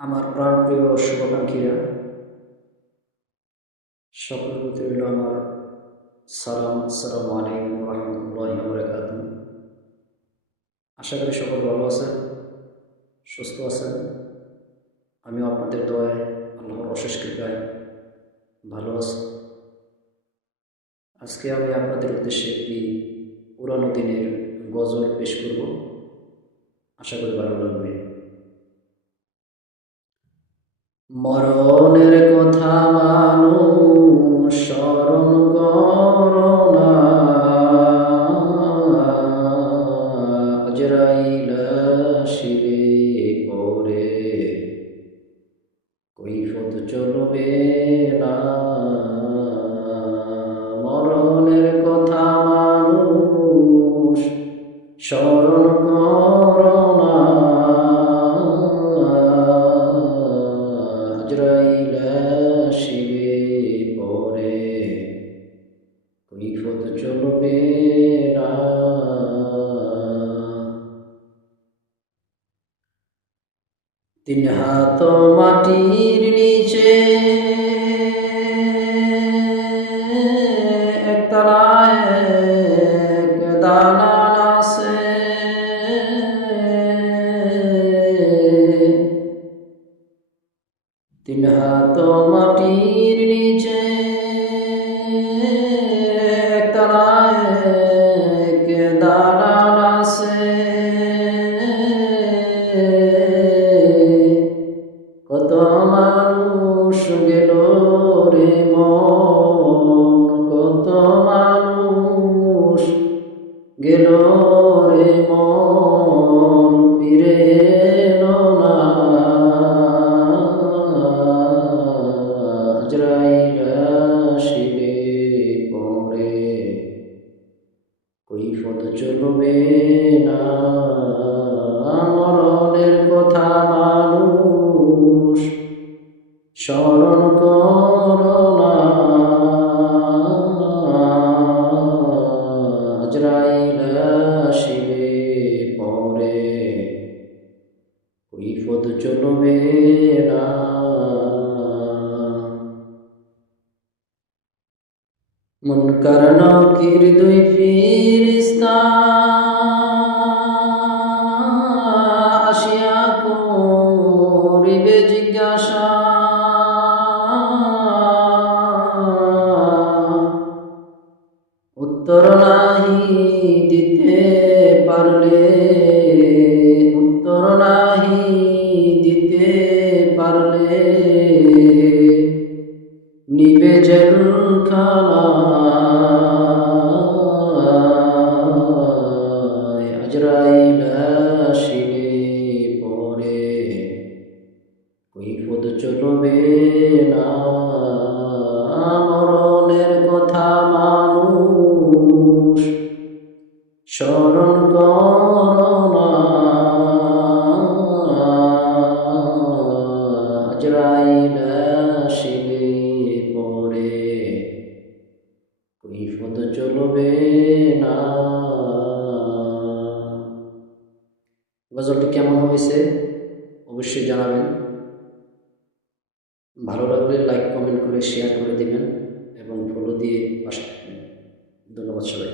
আমার প্রাণপ্রিয় শুভাকাঙ্ক্ষীরা, সকলের প্রতি রইল আমার সালাম, আসসালামু আলাইকুম রহমতুল্লাহ বরকাত আশা করি সকল ভালো আছেন, সুস্থ আছেন। আমিও আপনাদের দয়ায় আল্লাহর অশেষ কৃপায় ভালো আছি। আজকে আমি আপনাদের উদ্দেশ্যে একটি পুরানো দিনের গজল পেশ করব। আশা করি ভালো লাগবে। মরণের কথা মানুষ স্মরণ করোনা আজরাইল শিরে পরে কৈফত চলবে না। মরণের কথা মানুষ স্মরণ আজরাইল শিবে পরে চলবে না। তিন হাত মাটির নিচে একতলায় এক তিন হাত মাটির নিচে কত মানুষ গেল রে মন, কত মানুষ গেল রে মন, ফিরে না। কৈফত চলবে না। মরণের কথা মানুষ স্মরণ করোনা আজরাইল আসিবে পরে। কৈফত চলবে না। মুনকার নকির দুই ফিরিস্তা আসিয়া করিবে জিজ্ঞাসা। উত্তর নাহি দিতে পারলে, উত্তর নাহি দিতে পারলে। জেলখানা আজরাইল আসিলে পরে। কৈফত চলবে না মরণের কথা মানুষ। স্মরণ করোনা আজরাইল আসিলে চলবে না। গজলটি কেমন হয়েছে অবশ্যই জানাবেন। ভালো লাগলে লাইক কমেন্ট করে শেয়ার করে দেবেন এবং ফলো দিয়ে থাকবেন। ধন্যবাদ সবাই